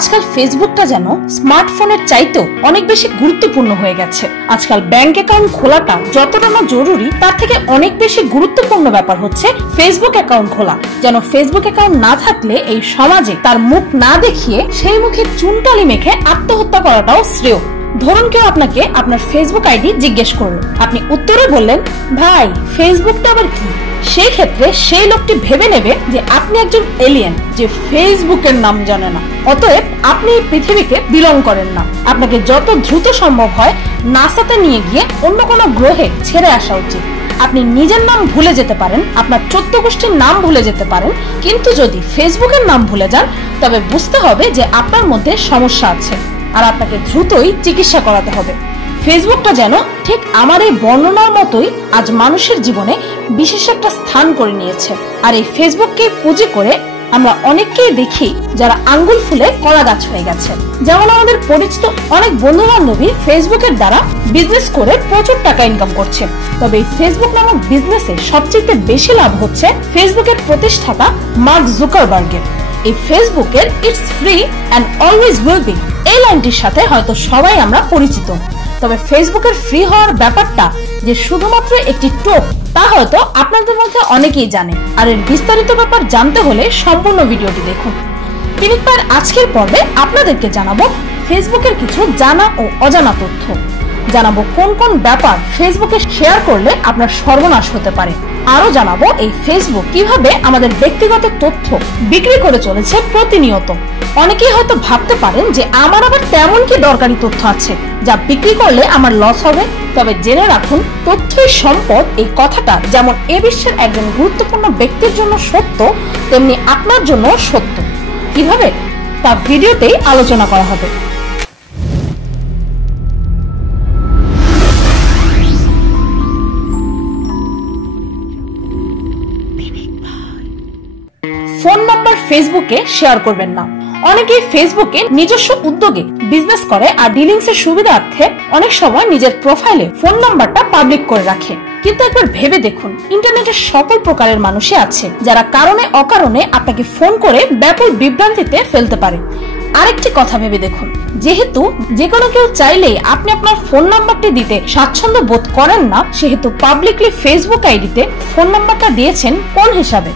আজকাল ফেসবুকটা যেন স্মার্টফোনের চাইতেও অনেক বেশি গুরুত্বপূর্ণ হয়ে গেছে। আজকাল ব্যাংক অ্যাকাউন্ট খোলাটা যতটা না জরুরি তার থেকে অনেক বেশি গুরুত্বপূর্ণ ব্যাপার হচ্ছে ফেসবুক অ্যাকাউন্ট খোলা। যেন ফেসবুক অ্যাকাউন্ট না থাকলে এই সমাজে তার মুখ না দেখিয়ে সেই মুখে চুনকালি মেখে আত্মহত্যা করাটাও শ্রেয়। ধরুন কেউ আপনাকে আপনার ফেসবুক আইডি জিজ্ঞেস করলো, আপনি উত্তরে বললেন ভাই ফেসবুকটা আবার কি? সেই ক্ষেত্রে সেই লোকটি ভেবে নেবে যে আপনি একজন এলিয়েন যে ফেসবুকের নাম জানে না, অতএব আপনি এই পৃথিবীকে বিলং করেন না। আপনাকে যত দ্রুত সম্ভব হয় নাসাতে নিয়ে গিয়ে অন্য কোনো গ্রহে ছেড়ে আসা উচিত। আপনি নিজের নাম ভুলে যেতে পারেন, আপনার 14 গোষ্ঠীর নাম ভুলে যেতে পারেন, কিন্তু যদি ফেসবুকের নাম ভুলে যান তবে বুঝতে হবে যে আপনার মধ্যে সমস্যা আছে আর আপনাকে দ্রুতই চিকিৎসা করাতে হবে। ফেসবুকটা যেন ঠিক আমার এই বর্ণনার মতোই আজ মানুষের জীবনে বিশেষ একটা স্থান করে নিয়েছে। আর এই ফেসবুককে পুঁজি করে আমরা অনেককেই দেখি যারা আঙ্গুল ফুলে কলা গাছ হয়ে গেছে। যেমন আমাদের পরিচিত অনেক বন্ধু বান্ধবী ফেসবুকের দ্বারা বিজনেস করে প্রচুর টাকা ইনকাম করছে। তবে এই ফেসবুক নামক বিজনেসে সবচেয়ে বেশি লাভ হচ্ছে ফেসবুকের প্রতিষ্ঠাতা মার্ক জুকারবার্গের। এই ফেসবুকের it's free and always will be এই লাইনটির সাথে হয়তো সবাই আমরা পরিচিত। তবে ফেসবুকের ফ্রি হওয়ার ব্যাপারটা যে শুধুমাত্র একটি টোপ তা হয়তো আপনাদের মধ্যে অনেকেই জানে। আর এর বিস্তারিত ব্যাপার জানতে হলে সম্পূর্ণ ভিডিওটি দেখুন। পিনিকপায়ের আজকের পর্বে আপনাদেরকে জানাবো ফেসবুকের কিছু জানা ও অজানা তথ্য, জানাবো কোন কোন ব্যাপার ফেসবুকে শেয়ার করলে আপনার সর্বনাশ হতে পারে। আরো জানাবো এই ফেসবুক কিভাবে আমাদের ব্যক্তিগত তথ্য বিক্রি করে চলেছে প্রতিনিয়ত। অনেকেই হয়তো ভাবতে পারেন যে আমার আবার তেমন কি দরকারি তথ্য আছে যা বিক্রি করলে আমার লস হবে। তবে জেনে রাখুন, তথ্যই সম্পদ এই কথাটা যেমন এ বিশ্বের একজন গুরুত্বপূর্ণ ব্যক্তির জন্য সত্য, তেমনি আপনার জন্য সত্য। কিভাবে তা ভিডিওতেই আলোচনা করা হবে। ফোন নাম্বার ফেসবুকে শেয়ার করবেন না। অনেকেই ফেসবুকে নিজস্ব উদ্যোগে বিজনেস করে আর ডিলিংস এর সুবিধার্থে অনেক সময় নিজের প্রোফাইলে ফোন নাম্বারটা পাবলিক করে রাখে। কিন্তু একবার ভেবে দেখুন, ইন্টারনেটের সকল প্রকারের মানুষই আছে যারা কারণে অকারণে আপনাকে ফোন করে ব্যাপক বিভ্রান্তিতে ফেলতে পারে। আরেকটি কথা ভেবে দেখুন, যেহেতু যে কোনো কেউ চাইলেই আপনি আপনার ফোন নাম্বারটি দিতে স্বাচ্ছন্দ্য বোধ করেন না, সেহেতু পাবলিকলি ফেসবুক আইডিতে ফোন নাম্বারটা দিয়েছেন কোন হিসাবে?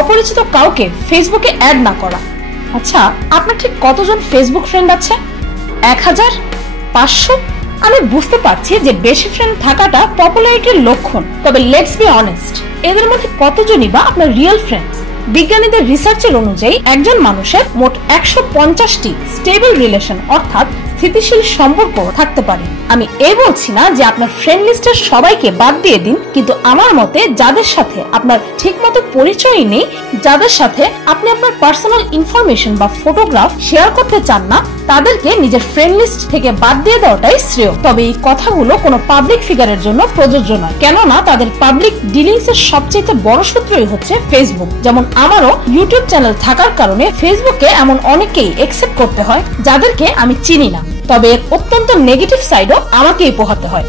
অপরিচিত কাউকে ফেসবুকে অ্যাড না করা। আচ্ছা, আপনার ঠিক কতজন ফেসবুক ফ্রেন্ড আছে? 1000, 500? আমি বুঝতে পারছি যে বেশি ফ্রেন্ড থাকাটা পপুলারিটির লক্ষণ, তবে লেটস বি অনেস্ট, এদের মধ্যে কতজনই বা আপনার রিয়েল ফ্রেন্ডস? বিজ্ঞানীদের রিসার্চের অনুযায়ী একজন মানুষের মোট 150টি স্টেবল রিলেশন অর্থাৎ স্থিতিশীল সম্পর্ক থাকতে পারে। আমি এই বলছি না যে আপনার ফ্রেন্ড লিস্টের সবাইকে বাদ দিয়ে দিন, কিন্তু আমার মতে যাদের সাথে আপনার ঠিকমতো পরিচয়ই নেই, যাদের সাথে আপনি আপনার পার্সোনাল ইনফরমেশন বা ফটোগ্রাফ শেয়ার করতে চান না, তাদেরকে নিজের ফ্রেন্ড লিস্ট থেকে বাদ দিয়ে দেওয়াটাই শ্রেয়। তবে এই কথাগুলো কোনো পাবলিক ফিগারের জন্য প্রযোজ্য নয়, কেননা তাদের পাবলিক ডিলিংস এর সবচেয়ে বড় সূত্রই হচ্ছে ফেসবুক। যেমন আমারও ইউটিউব চ্যানেল থাকার কারণে ফেসবুকে এমন অনেকেই একসেপ্ট করতে হয় যাদেরকে আমি চিনি না, তবে এর অত্যন্ত নেগেটিভ সাইডও আমাকেই পোহাতে হয়।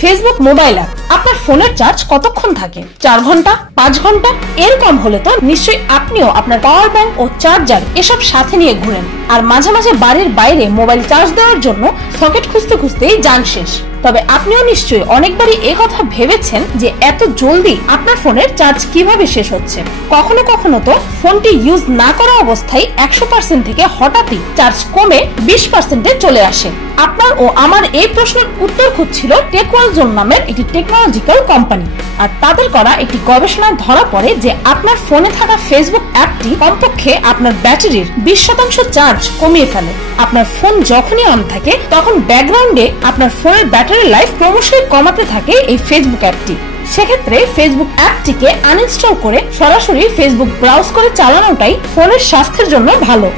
ফেসবুক মোবাইল অ্যাপ আপনার ফোনের চার্জ কতক্ষণ থাকে? 4 ঘন্টা, 5 ঘন্টা? এর কম হলে তো নিশ্চয়ই আপনিও আপনার পাওয়ার ব্যাংক ও চার্জার এসব সাথে নিয়ে ঘুরেন, আর মাঝে মাঝে বাড়ির বাইরে মোবাইল চার্জ দেওয়ার জন্য সকেট খুঁজতে খুঁজতেই যান শেষ। তবে আপনিও নিশ্চয়ই অনেকবারই এই কথা ভেবেছেন যে এত জলদি আপনার ফোনের চার্জ কিভাবে শেষ হচ্ছে। কখনো কখনো তো ফোনটি ইউজ না করা অবস্থায় 100% থেকে হঠাৎই চার্জ কমে 20%-এ চলে আসে। আপনার ও আমার এই প্রশ্নের উত্তর খুঁজছিল টেকওয়ালজোন নামের একটি টেকনোলজিক্যাল কোম্পানি, আর তাদের করা একটি গবেষণায় ধরা পড়ে যে আপনার ফোনে থাকা ফেসবুক অ্যাপটি কমপক্ষে আপনার ব্যাটারির 20% চার্জ কমিয়ে ফেলে। আপনার ফোন যখনই অন থাকে তখন ব্যাকগ্রাউন্ডে আপনার ফোনের ব্যাটারি লাইফ ক্রমশই কমাতে থাকে এই ফেসবুক অ্যাপটি। সেক্ষেত্রে ফেসবুক অ্যাপটিকে আনইনস্টল করে সরাসরি ফেসবুক ব্রাউজ করে চালানোটাই ফোনের স্বাস্থ্যের জন্য ভালো।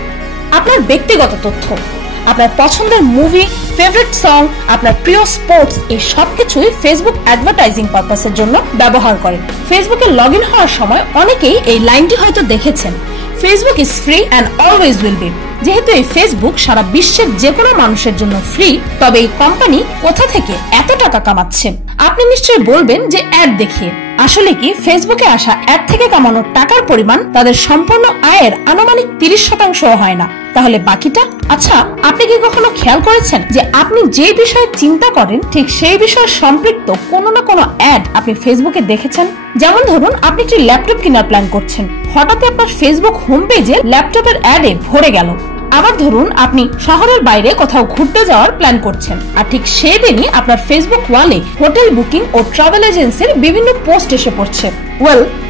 আপনার ব্যক্তিগত তথ্য, আপনার পছন্দের মুভি, ফেভারিট সং, আপনার প্রিয় স্পোর্টস, এই সবকিছুই ফেসবুক অ্যাডভার্টাইজিং পারপাসের জন্য ব্যবহার করে। ফেসবুকে লগ ইন হওয়ার সময় অনেকেই এই লাইনটি হয়তো দেখেছেন, Facebook is free and always will be. যেহেতু এই ফেসবুক সারা বিশ্বের যে কোনো মানুষের জন্য ফ্রি, তবে এই কোম্পানি কোথা থেকে এত টাকা কামাচ্ছে? আপনি নিশ্চয়ই বলবেন যে অ্যাড দেখিয়ে। আসলে কি ফেসবুকে আসা অ্যাড থেকে কামানোর টাকার পরিমাণ তাদের সম্পূর্ণ আয়ের আনুমানিক 30% হয় না। তাহলে বাকিটা? আচ্ছা, আপনি কি কখনো খেয়াল করেছেন যে আপনি যে বিষয়ে চিন্তা করেন ঠিক সেই বিষয়ে সম্পৃক্ত কোনো না কোনো অ্যাড আপনি ফেসবুকে দেখেছেন? যেমন ধরুন, আপনি একটি ল্যাপটপ কেনার প্ল্যান করছেন, হঠাৎ আপনার ফেসবুক হোম পেজে ল্যাপটপের অ্যাডে ভরে গেল। আবার ধরুন, আপনি শহরের বাইরে কোথাও ঘুরতে যাওয়ার প্ল্যান করছেন, আর ঠিক সেই দিনই আপনার ফেসবুক ওয়ালে হোটেল বুকিং ও ট্রাভেল এজেন্সির বিভিন্ন পোস্ট এসে পড়ছে।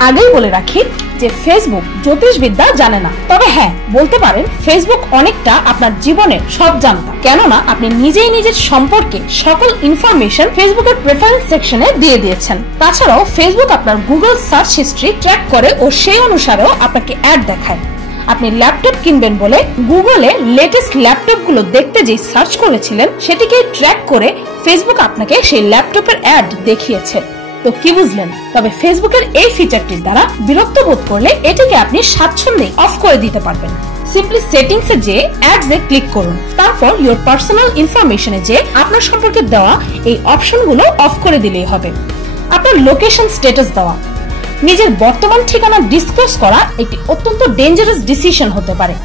আগেই বলে রাখি যে ফেসবুক জ্যোতিষবিদ্যা জানে না, তবে হ্যাঁ বলতে পারেন ফেসবুক অনেকটা আপনার জীবনের সব জানতা, কেননা আপনি নিজেই নিজের সম্পর্কে সকল ইনফরমেশন ফেসবুকের প্রেফারেন্স সেকশনে দিয়ে দিয়েছেন। তাছাড়াও ফেসবুক আপনার গুগল সার্চ হিস্ট্রি ট্র্যাক করে ও সেই অনুসারেও আপনাকে অ্যাড দেখায়। আপনি ল্যাপটপ কিনবেন বলে গুগলে লেটেস্ট ল্যাপটপ গুলো দেখতে যে সার্চ করেছিলেন সেটিকে ট্র্যাক করে ফেসবুক আপনাকে সেই ল্যাপটপের অ্যাড দেখিয়েছে। তো কি বুঝলেন? তবে ফেসবুকের এই ফিচারটির দ্বারা বিরক্ত বোধ করলে এটিকে আপনি স্বাচ্ছন্দ্যে অফ করে দিতে পারবেন। সিম্পলি সেটিংস এ যে অ্যাডস এ ক্লিক করুন, তারপর ইওর পার্সোনাল ইনফরমেশনে যে আপনার সম্পর্কে দেওয়া এই অপশনগুলো অফ করে দিলেই হবে। আপনার লোকেশন স্ট্যাটাস দেওয়া, নিজের বর্তমান ঠিকানা ডিসক্লোজ করা একটি অত্যন্ত ডেঞ্জারাস ডিসিশন হতে পারে।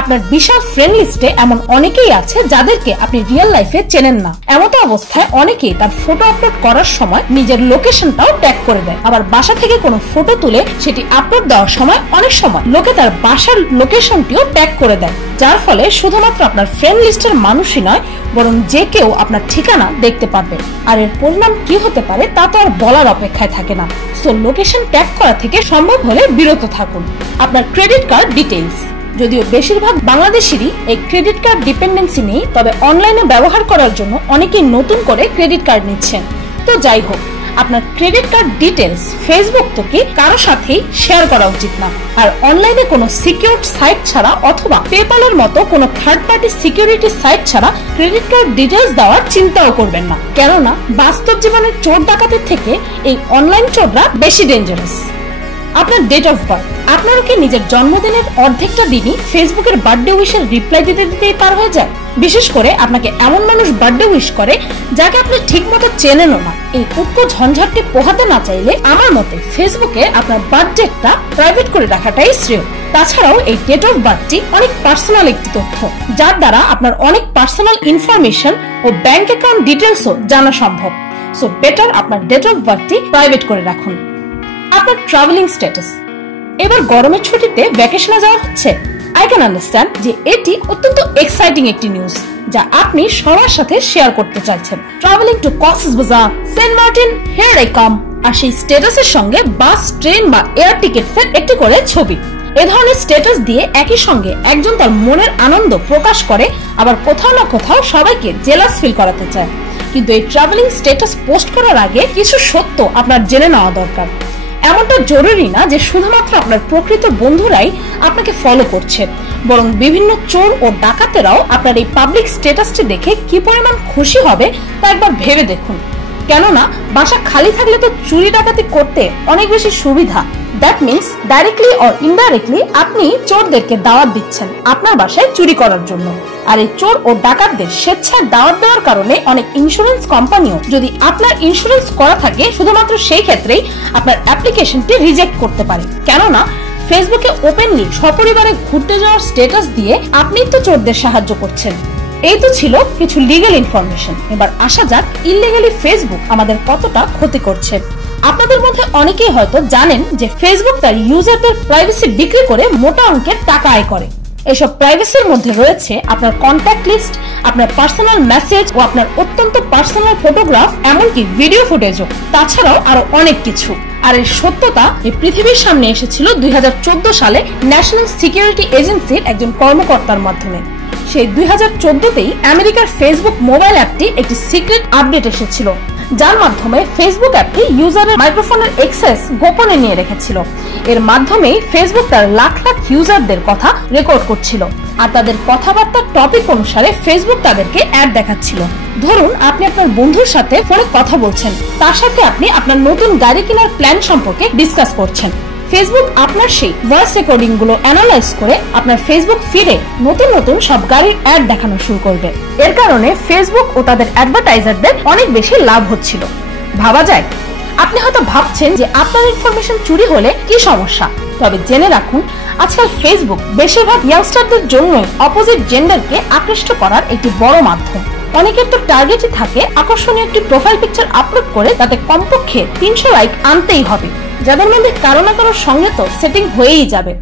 আপনার বিশাল ফ্রেন্ড লিস্টে এমন অনেকেই আছে যাদেরকে আপনি রিয়েল লাইফে চেনেন না। এমতো অবস্থায় অনেকেই তার ফটো আপলোড করার সময় নিজের লোকেশনটাও ট্যাগ করে দেয়। আবার বাসা থেকে কোনো ফটো তুলে সেটি আপলোড দেওয়ার সময় অনেক সময় লোকে তার বাসার লোকেশনটিও ট্যাগ করে দেয়, যার ফলে শুধুমাত্র আপনার ফ্রেন্ড লিস্টের মানুষই নয় বরং যে কেউ আপনার ঠিকানা দেখতে পারবে। আর এর পরিণাম কি হতে পারে তা তো আর বলার অপেক্ষায় থাকে না। সো লোকেশন ট্যাগ করা থেকে সম্ভব হলে বিরত থাকুন। আপনার ক্রেডিট কার্ড ডিটেইলস, যদিও বেশিরভাগ বাংলাদেশেরই এই ক্রেডিট কার্ড ডিপেন্ডেন্সি নেই, তবে অনলাইনে ব্যবহার করার জন্য অনেকেই নতুন করে ক্রেডিট কার্ড নিচ্ছেন। তো যাই হোক, আপনার ক্রেডিট কার্ড ডিটেইলস ফেসবুক তো কি কারো সাথেই শেয়ার করা উচিত না। আর অনলাইনে কোনো সিকিউরড সাইট ছাড়া অথবা পেপ্যালের মতো কোনো থার্ড পার্টি সিকিউরিটি সাইট ছাড়া ক্রেডিট কার্ড ডিটেইলস দেওয়ার চিন্তাও করবেন না, কেননা বাস্তব জীবনের চোর ডাকাতের থেকে এই অনলাইন চোররা বেশি ডেঞ্জারাস। আপনার ডেট অফ বার্থ, আপনারও কি নিজের জন্মদিনের অর্ধেকটা দিনই ফেসবুকের বার্থডে উইশের রিপ্লাই দিতে দিতেই পার হয়ে যায়? বিশেষ করে আপনাকে এমন মানুষ বার্থডে উইশ করে যাকে আপনি ঠিক মতো চেনেনও না। এই উৎকো ঝঞ্ঝাটটি পোহাতে না চাইলে আমার মতে ফেসবুকে আপনার বার্থডেটা প্রাইভেট করে রাখাটাই শ্রেয়। তাছাড়াও এই ডেট অফ বার্থটি অনেক পার্সোনাল একটি তথ্য, যার দ্বারা আপনার অনেক পার্সোনাল ইনফরমেশন ও ব্যাংক অ্যাকাউন্ট ডিটেলসও জানা সম্ভব। সো বেটার আপনার ডেট অফ বার্থটি প্রাইভেট করে রাখুন। আপনার ট্রাভেলিং স্ট্যাটাস, এবার গরমের ছুটিতে ভ্যাকেশনে যাওয়া হচ্ছে। আই ক্যান আন্ডারস্ট্যান্ড যে এটি অত্যন্ত এক্সাইটিং একটি নিউজ যা আপনি সবার সাথে শেয়ার করতে চাইছেন। Travelling to Cox's Bazar, Saint Martin, here I come, আর সেই স্ট্যাটাসের সঙ্গে বাস, ট্রেন বা এয়ার টিকেটসের একটি করে ছবি। এ ধরনের স্ট্যাটাস দিয়ে একই সঙ্গে একজন তার মনের আনন্দ প্রকাশ করে, আবার কোথাও না কোথাও সবাইকে জেলাস ফিল করাতে চায়। কিন্তু এই ট্রাভেলিং স্ট্যাটাস পোস্ট করার আগে কিছু সত্য আপনার জেনে নেওয়া দরকার। এমনটা জরুরি না যে শুধুমাত্র আপনার প্রকৃত বন্ধুরাই আপনাকে ফলো করছে, বরং বিভিন্ন চোর ও ডাকাতেরাও আপনার এই পাবলিক স্ট্যাটাসটি দেখে কি পরিমাণ খুশি হবে তা একবার ভেবে দেখুন। কেননা বাসা খালি থাকলে তো চুরি ডাকাতি করতে অনেক বেশি সুবিধা। That means directly or indirectly আপনি চোরদেরকে দাওয়াত দিচ্ছেন আপনার বাসায় চুরি করার জন্য। আর এই চোর ও ডাকাতদের স্বেচ্ছায় দাওয়াত দেওয়ার কারণে অনেক ইন্স্যুরেন্স কোম্পানিও যদি আপনার ইন্স্যুরেন্স করা থাকে শুধুমাত্র সেই ক্ষেত্রেই আপনার অ্যাপ্লিকেশনটি রিজেক্ট করতে পারে। কেননা ফেসবুকে ওপেনলি সপরিবারে ঘুরতে যাওয়ার স্ট্যাটাস দিয়ে আপনি তো চোরদের সাহায্য করছেন। এই তো ছিল কিছু লিগ্যাল ইনফরমেশন। এবার আসা যাক ইললিগালি ফেসবুক আমাদের কতটা ক্ষতি করছে। আপনাদের মধ্যে অনেকেই হয়তো জানেন যে ফেসবুক তার ইউজারদের প্রাইভেসি বিক্রি করে মোটা অঙ্কের টাকা আয় করে। এসব প্রাইভেসির মধ্যে রয়েছে আপনার কন্ট্যাক্ট লিস্ট, আপনার পার্সোনাল মেসেজ ও আপনার অত্যন্ত পার্সোনাল ফটোগ্রাফ, এমনকি ভিডিও ফুটেজও। তাছাড়াও আরো অনেক কিছু। আর এই সত্যতা এই পৃথিবীর সামনে এসেছিল 2014 সালে ন্যাশনাল সিকিউরিটি এজেন্সির একজন কর্মকর্তার মাধ্যমে। সেই 2014তেই আমেরিকার ফেসবুক মোবাইল অ্যাপটি একটি সিক্রেট আপডেট এসেছিল, যার মাধ্যমে ফেসবুক অ্যাপটি ইউজারের মাইক্রোফোনের অ্যাক্সেস গোপনে নিয়ে রেখেছিল। এর মাধ্যমেই ফেসবুক তার লাখ লাখ ইউজারদের কথা রেকর্ড করছিল, আর তাদের কথাবার্তার টপিক অনুসারে ফেসবুক তাদেরকে অ্যাড দেখাচ্ছিল। ধরুন আপনি আপনার বন্ধুর সাথে ফোনে কথা বলছেন, তার সাথে আপনি আপনার নতুন গাড়ি কেনার প্ল্যান সম্পর্কে ডিসকাস করছেন। ফেসবুক আপনার সেই ভয়েস রেকর্ডিং গুলো অ্যানালাইজ করে আপনার ফেসবুক ফিডে নতুন নতুন সব গাড়ির অ্যাড দেখানো শুরু করবে। এর কারণে ফেসবুক ও তাদের অ্যাডভার্টাইজারদের অনেক বেশি লাভ হচ্ছিল। ভাবা যায়, আপনি হয়তো ভাবছেন যে আপনার ইনফরমেশন চুরি হলে কি সমস্যা, তবে জেনে রাখুন আজকাল ফেসবুক বেশিরভাগ ইয়াংস্টারদের জন্য অপোজিট জেন্ডারকে আকৃষ্ট করার একটি বড় মাধ্যম। অনেকের তো টার্গেটই থাকে আকর্ষণীয় একটি প্রোফাইল পিকচার আপলোড করে তাতে কমপক্ষে 300 লাইক আনতেই হবে, যাদের মধ্যে কারো না কারোর সঙ্গে তো সেটিং হয়েই যাবে।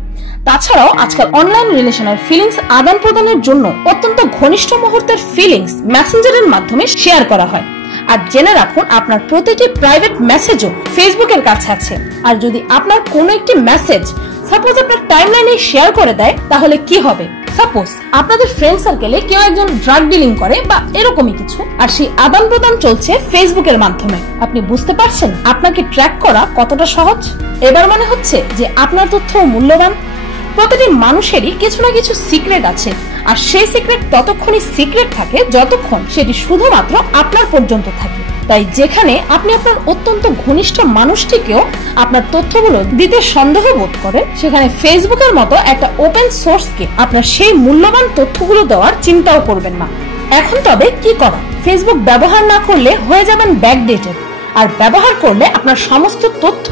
তাছাড়াও আজকাল অনলাইন রিলেশনের ফিলিংস আদান প্রদানের জন্য অত্যন্ত ঘনিষ্ঠ মুহূর্তের ফিলিংস মেসেঞ্জারের মাধ্যমে শেয়ার করা হয়। আর জেনে রাখুন আপনার প্রতিটি প্রাইভেট মেসেজও ফেসবুকের কাছে আছে। আর যদি আপনার কোনো একটি মেসেজ সাপোজ আপনার টাইমলাইনে শেয়ার করে দেয় তাহলে কি হবে? সাপোজ আপনাদের ফ্রেন্ড সার্কেলে কেউ একজন ড্রাগ ডিলিং করে বা এরকমই কিছু, আর সেই আদান প্রদান চলছে ফেসবুকের মাধ্যমে। আপনি বুঝতে পারছেন আপনাকে ট্র্যাক করা কতটা সহজ? এবার মনে হচ্ছে যে আপনার তথ্য মূল্যবান। প্রতিটি মানুষেরই কিছু না কিছু সিক্রেট আছে, আর সেই সিক্রেট ততক্ষণই সিক্রেট থাকে যতক্ষণ সেটি শুধুমাত্র আপনার পর্যন্ত থাকে। তাই যেখানে আপনি আপনার অত্যন্ত ঘনিষ্ঠ মানুষটিকেও আপনার তথ্যগুলো দিতে সন্দেহ বোধ করেন, সেখানে ফেসবুকের মতো একটা ওপেন সোর্সকে আপনার সেই মূল্যবান তথ্যগুলো দেওয়ার চিন্তাও করবেন না। এখন তবে কি করা? ফেসবুক ব্যবহার না করলে হয়ে যাবেন ব্যাকডেটেড, আর ব্যবহার করলে আপনার সমস্ত তথ্য,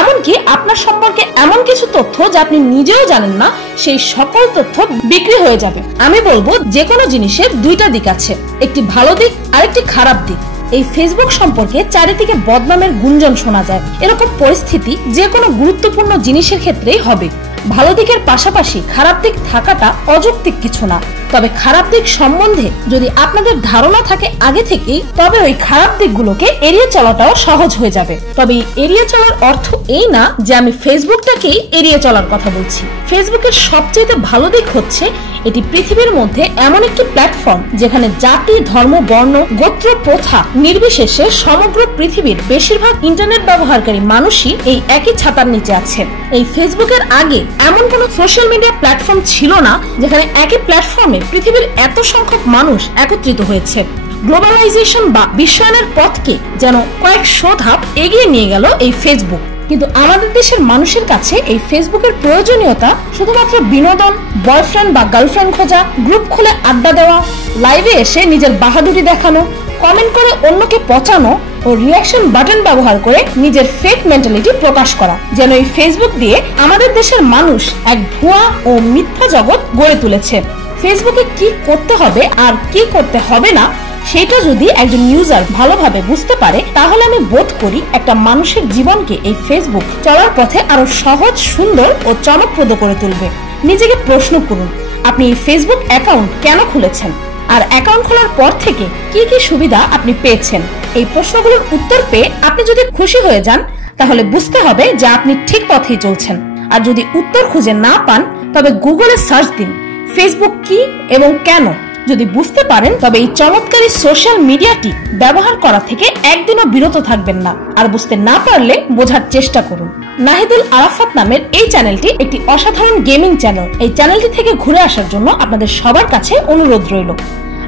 এমনকি আপনার সম্পর্কে এমন কিছু তথ্য যা আপনি নিজেও জানেন না, সেই সকল তথ্য বিক্রি হয়ে যাবে। আমি বলবো যে কোনো জিনিসের দুইটা দিক আছে, একটি ভালো দিক আর একটি খারাপ দিক। এই ফেসবুক সম্পর্কে চারিদিকে বদনামের গুঞ্জন শোনা যায়। এরকম পরিস্থিতি যে কোনো গুরুত্বপূর্ণ জিনিসের ক্ষেত্রেই হবে। ভালো দিকের পাশাপাশি খারাপ দিক থাকাটা অযৌক্তিক কিছু না। তবে খারাপ দিক সম্বন্ধে যদি আপনাদের ধারণা থাকে আগে থেকেই, তবে ওই খারাপ দিকগুলোকে এড়িয়ে চলাটাও সহজ হয়ে যাবে। তবে এড়িয়ে চলার অর্থ এই না যে আমি ফেসবুকটাকেই এড়িয়ে চলার কথা বলছি। ফেসবুকের সবচেয়ে ভালো দিক হচ্ছে এটি পৃথিবীর মধ্যে এমন একটি প্ল্যাটফর্ম যেখানে জাতি, ধর্ম, বর্ণ, গোত্র, প্রথা নির্বিশেষে সমগ্র পৃথিবীর বেশিরভাগ ইন্টারনেট ব্যবহারকারী মানুষই এই একই ছাতার নিচে আছে। এই ফেসবুকের আগে এমন কোন সোশ্যাল মিডিয়া প্ল্যাটফর্ম ছিল না যেখানে একই প্ল্যাটফর্মে পৃথিবীর এত সংখ্যক মানুষ একত্রিত হয়েছে। গ্লোবালাইজেশন বা বিশ্বায়নের পথকে যেন কয়েকশো ধাপ এগিয়ে নিয়ে গেল এই ফেসবুক। কিন্তু আমাদের দেশের মানুষের কাছে এই ফেসবুকের প্রয়োজনীয়তা শুধুমাত্র বিনোদন, বয়ফ্রেন্ড বা গার্লফ্রেন্ড খোঁজা, গ্রুপ খুলে আড্ডা দেওয়া, লাইভে এসে নিজের বাহাদুরি দেখানো, কমেন্ট করে অন্যকে পচানো ও রিঅ্যাকশন বাটন ব্যবহার করে নিজের ফেক মেন্টালিটি প্রকাশ করা। যেন এই ফেসবুক দিয়ে আমাদের দেশের মানুষ এক ভুয়া ও মিথ্যা জগৎ গড়ে তুলেছে। ফেসবুকে কি করতে হবে আর কি করতে হবে না সেটা যদি একজন ইউজার ভালোভাবে বুঝতে পারে, তাহলে আমি বোধ করি একটা মানুষের জীবনকে এই ফেসবুক চলার পথে আরো সহজ, সুন্দর ও চমকপ্রদ করে তুলবে। নিজেকে প্রশ্ন করুন, আপনি এই ফেসবুক অ্যাকাউন্ট কেন খুলেছেন? আর অ্যাকাউন্ট খোলার পর থেকে কি কি সুবিধা আপনি পেয়েছেন? এই প্রশ্নগুলোর উত্তর পেয়ে আপনি যদি খুশি হয়ে যান, তাহলে বুঝতে হবে যে আপনি ঠিক পথেই চলছেন। আর যদি উত্তর খুঁজে না পান, তবে গুগলে সার্চ দিন ফেসবুক কি এবং কেন। যদি বুঝতে পারেন, তবে এই চমৎকারী সোশ্যাল মিডিয়াটি ব্যবহার করা থেকে একদিনও বিরত থাকবেন না। আর বুঝতে না পারলে বোঝার চেষ্টা করুন। নাহিদুল আরাফাত নামের এই চ্যানেলটি একটি অসাধারণ গেমিং চ্যানেল। এই চ্যানেলটি থেকে ঘুরে আসার জন্য আপনাদের সবার কাছে অনুরোধ রইল।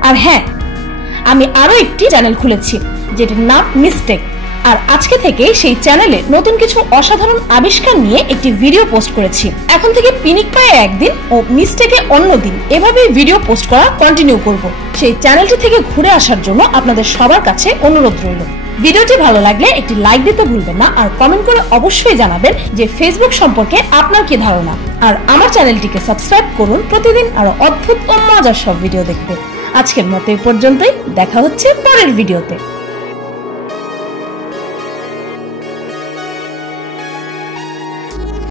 আর হ্যাঁ, আমি আরো একটি চ্যানেল খুলেছি যেটির নাম মিস্টেক। আর আজকে থেকে সেই চ্যানেলে নতুন কিছু অসাধারণ আবিষ্কার নিয়ে একটি ভিডিও পোস্ট করেছি। এখন থেকে পিনিক পায়ে একদিন ও মিস্টেকে অন্যদিন এভাবে ভিডিও পোস্ট করা কন্টিনিউ করব। সেই চ্যানেলটি থেকে ঘুরে আসার জন্য আপনাদের সবার কাছে অনুরোধ রইল। ভিডিওটি ভালো লাগলে একটি লাইক দিতে ভুলবেন না, আর কমেন্ট করে অবশ্যই জানাবেন যে ফেসবুক সম্পর্কে আপনার কি ধারণা। আর আমার চ্যানেলটিকে সাবস্ক্রাইব করুন প্রতিদিন আরো অদ্ভুত ও মজার সব ভিডিও দেখতে। আজকের মতো এই পর্যন্তই, দেখা হচ্ছে পরের ভিডিওতে।